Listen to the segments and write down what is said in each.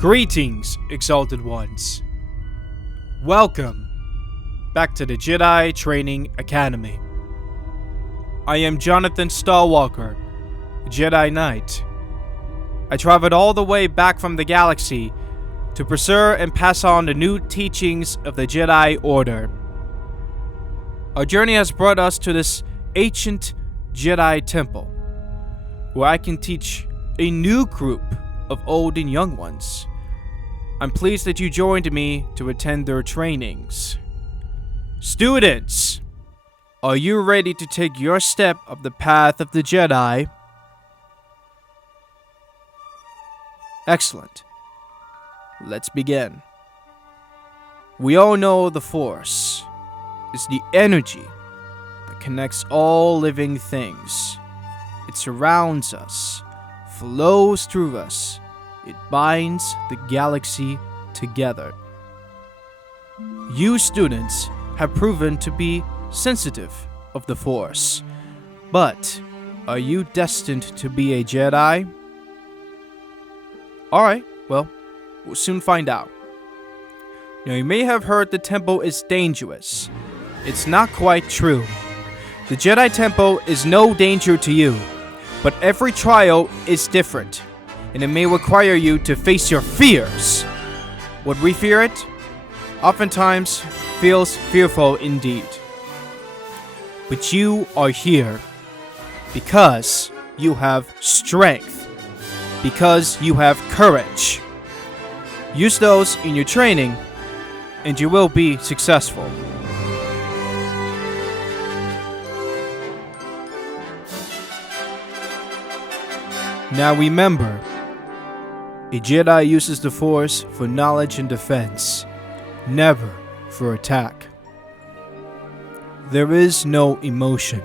Greetings, Exalted Ones. Welcome back to the Jedi Training Academy. I am Jonathan Starwalker, Jedi Knight. I traveled all the way back from the galaxy to preserve and pass on the new teachings of the Jedi Order. Our journey has brought us to this ancient Jedi temple, where I can teach a new group of old and young ones. I'm pleased that you joined me to attend their trainings. Students, are you ready to take your step of the path of the Jedi? Excellent. Let's begin. We all know the Force is the energy that connects all living things. It surrounds us, flows through us. It binds the galaxy together. You students have proven to be sensitive of the Force, but are you destined to be a Jedi? Alright, well, we'll soon find out. Now, you may have heard the temple is dangerous. It's not quite true. The Jedi Temple is no danger to you, but every trial is different, and it may require you to face your fears. Would we fear it? Oftentimes feels fearful indeed. But you are here because you have strength, because you have courage. Use those in your training, and you will be successful. Now remember, a Jedi uses the Force for knowledge and defense, never for attack. There is no emotion.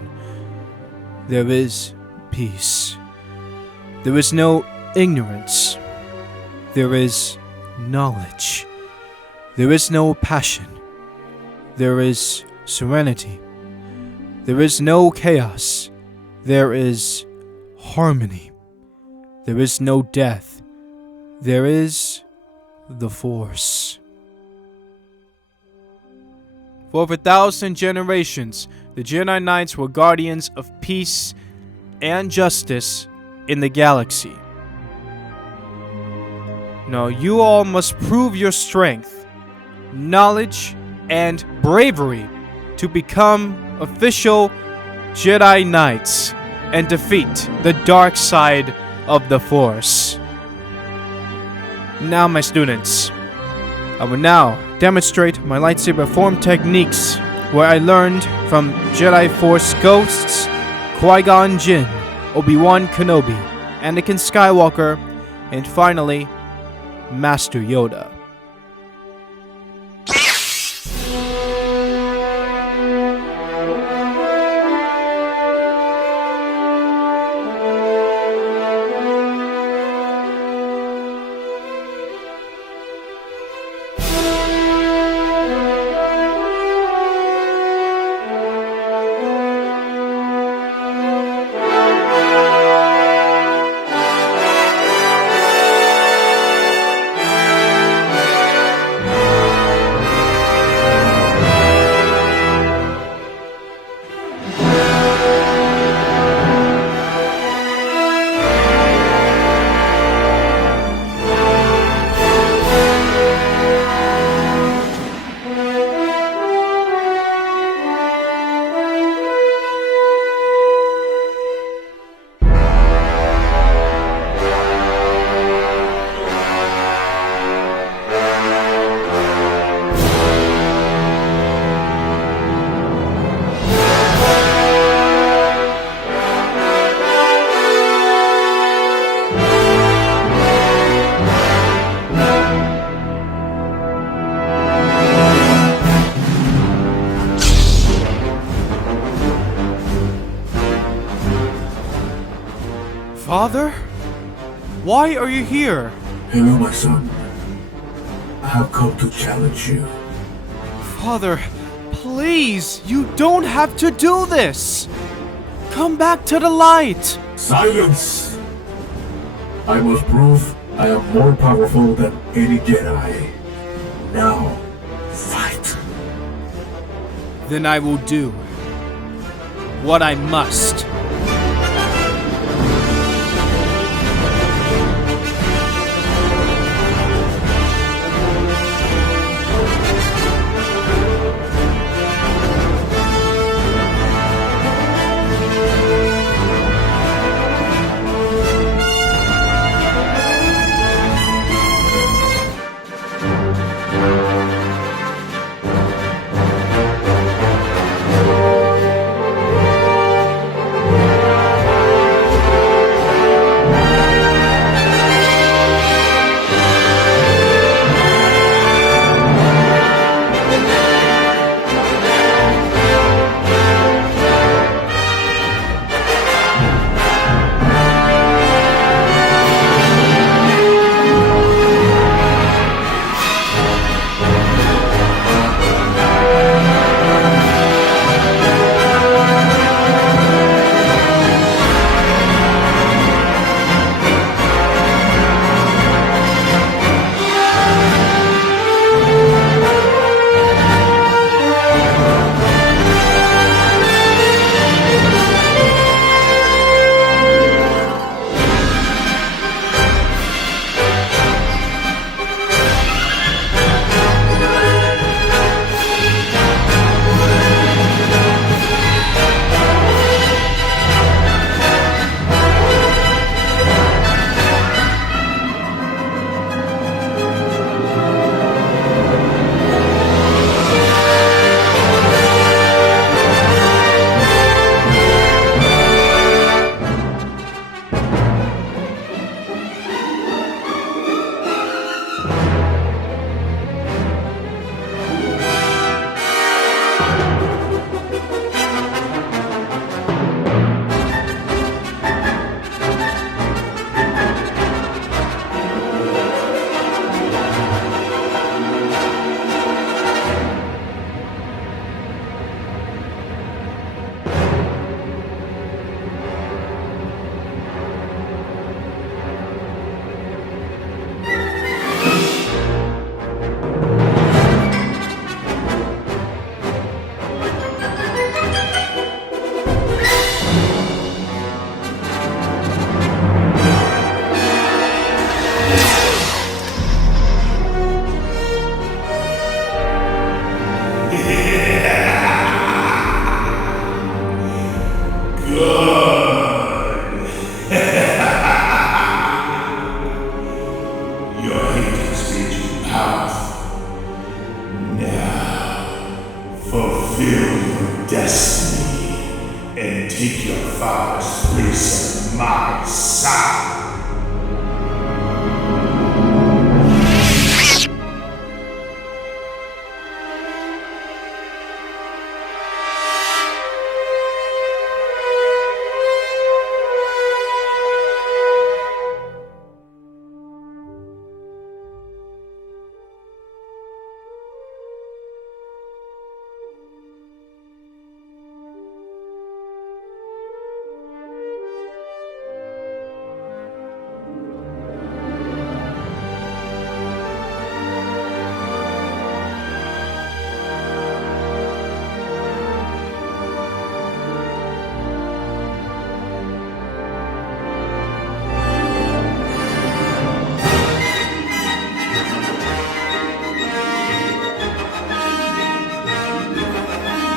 There is peace. There is no ignorance. There is knowledge. There is no passion. There is serenity. There is no chaos. There is harmony. There is no death. There is the Force. For over 1,000 generations, the Jedi Knights were guardians of peace and justice in the galaxy. Now you all must prove your strength, knowledge, and bravery to become official Jedi Knights and defeat the dark side of the Force. Now, my students, I will now demonstrate my lightsaber form techniques, where I learned from Jedi Force ghosts Qui-Gon Jinn, Obi-Wan Kenobi, Anakin Skywalker, and finally, Master Yoda. Father? Why are you here? Hello, my son. I have come to challenge you. Father, please, you don't have to do this. Come back to the light. Silence! I must prove I am more powerful than any Jedi. Now, fight. Then I will do what I must. And take your father's place at my side.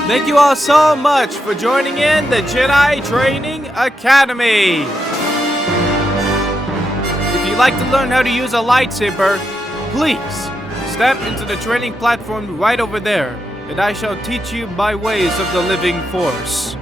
Thank you all so much for joining in the Jedi Training Academy. If you'd like to learn how to use a lightsaber, please step into the training platform right over there, and I shall teach you my ways of the living force.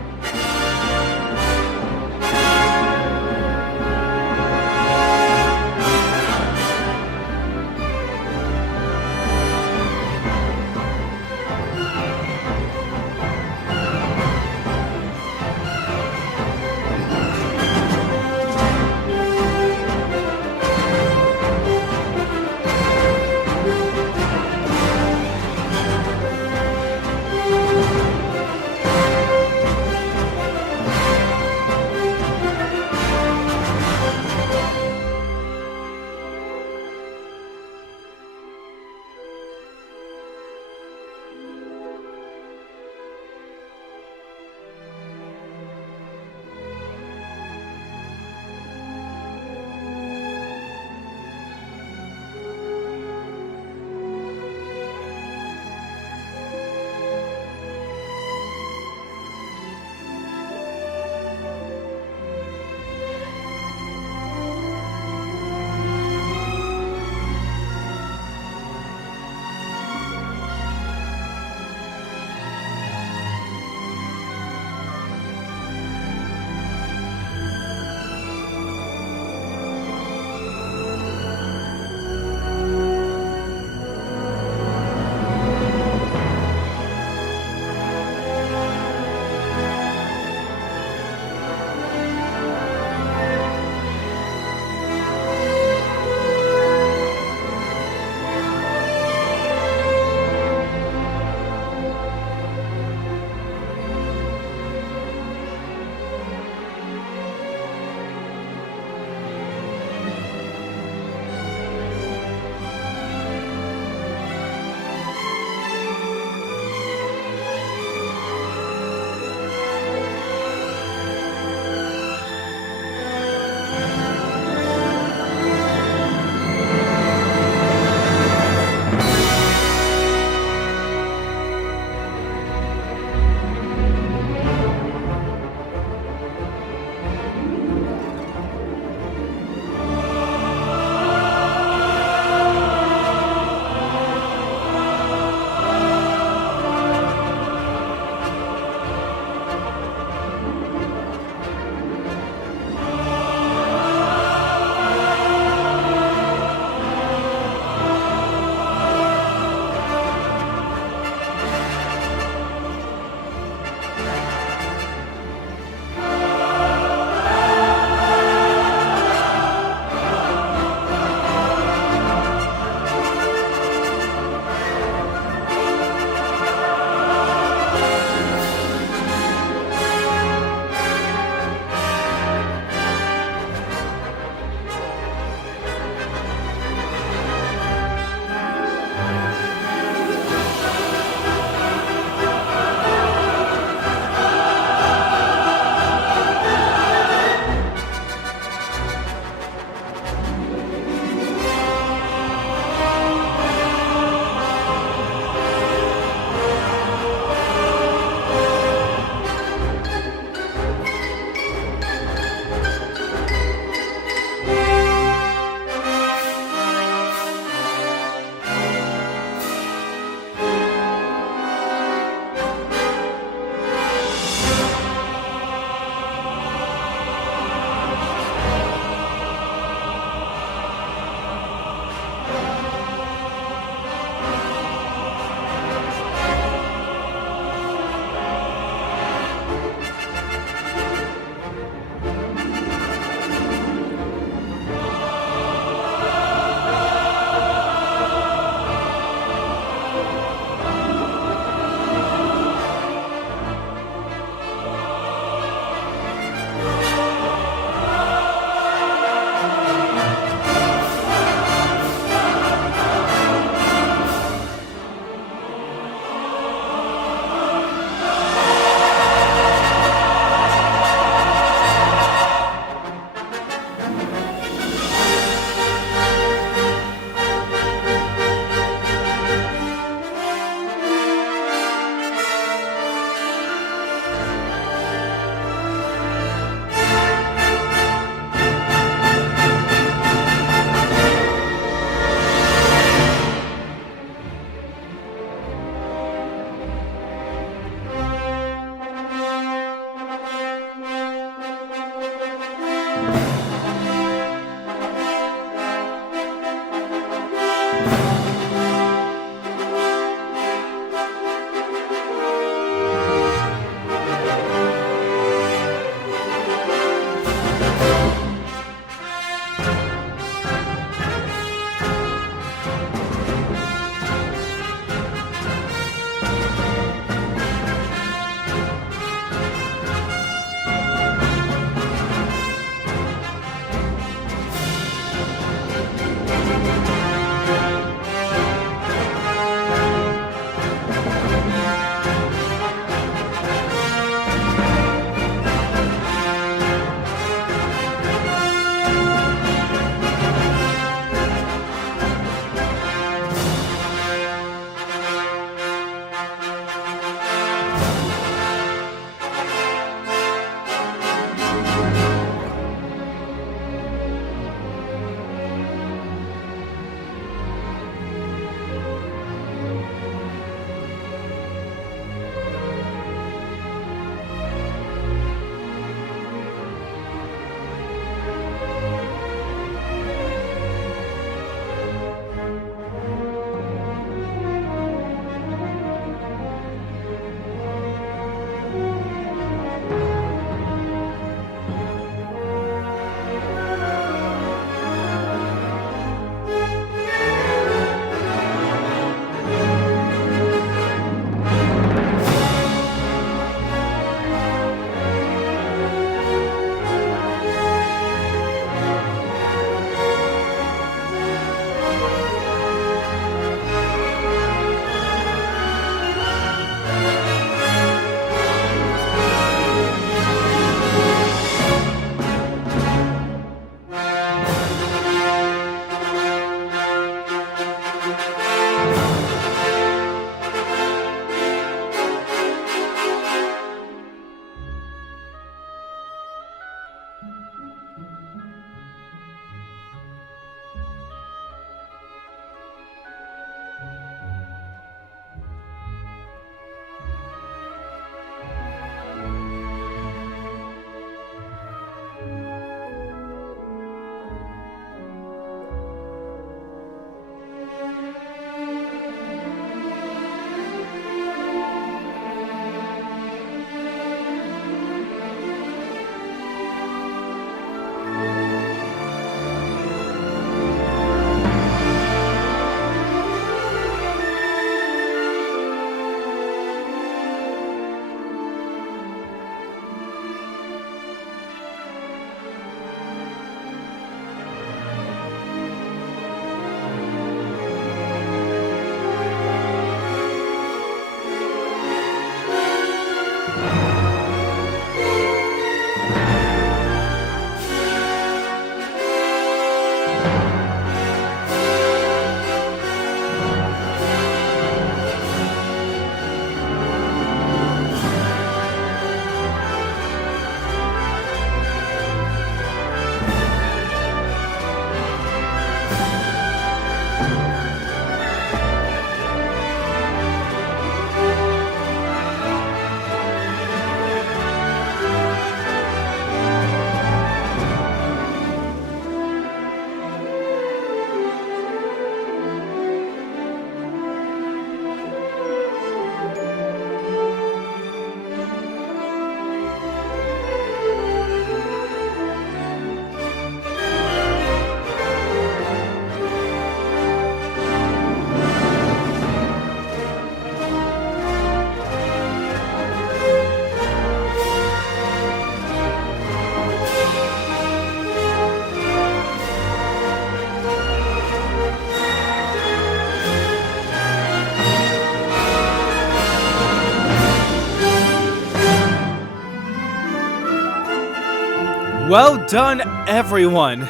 Well done, everyone!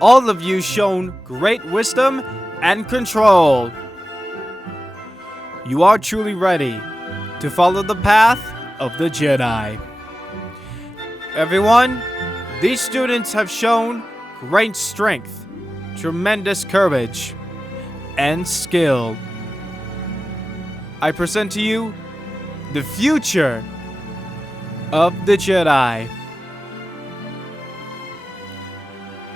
All of you shown great wisdom and control. You are truly ready to follow the path of the Jedi. Everyone, these students have shown great strength, tremendous courage, and skill. I present to you the future of the Jedi.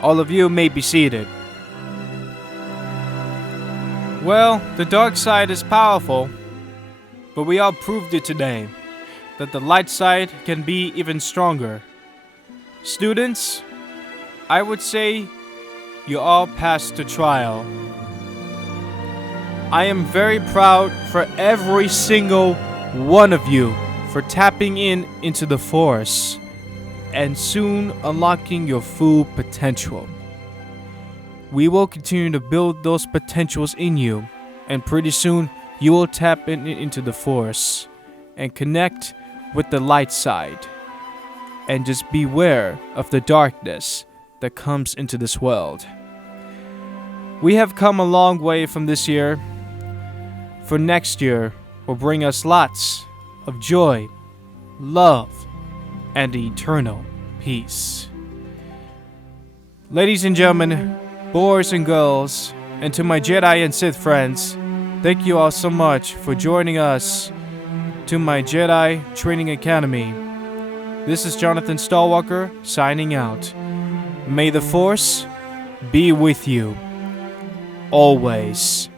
All of you may be seated. Well, the dark side is powerful, but we all proved it today that the light side can be even stronger. Students, I would say you all passed the trial. I am very proud for every single one of you for tapping into the Force and soon unlocking your full potential. We will continue to build those potentials in you, and pretty soon you will tap into the Force and connect with the light side. And just beware of the darkness that comes into this world. We have come a long way from this year. For next year will bring us lots of joy, love, and eternal peace. Ladies and gentlemen, boys and girls, and to my Jedi and Sith friends, thank you all so much for joining us to my Jedi Training Academy. This is Jonathan Stallwalker signing out. May the Force be with you always.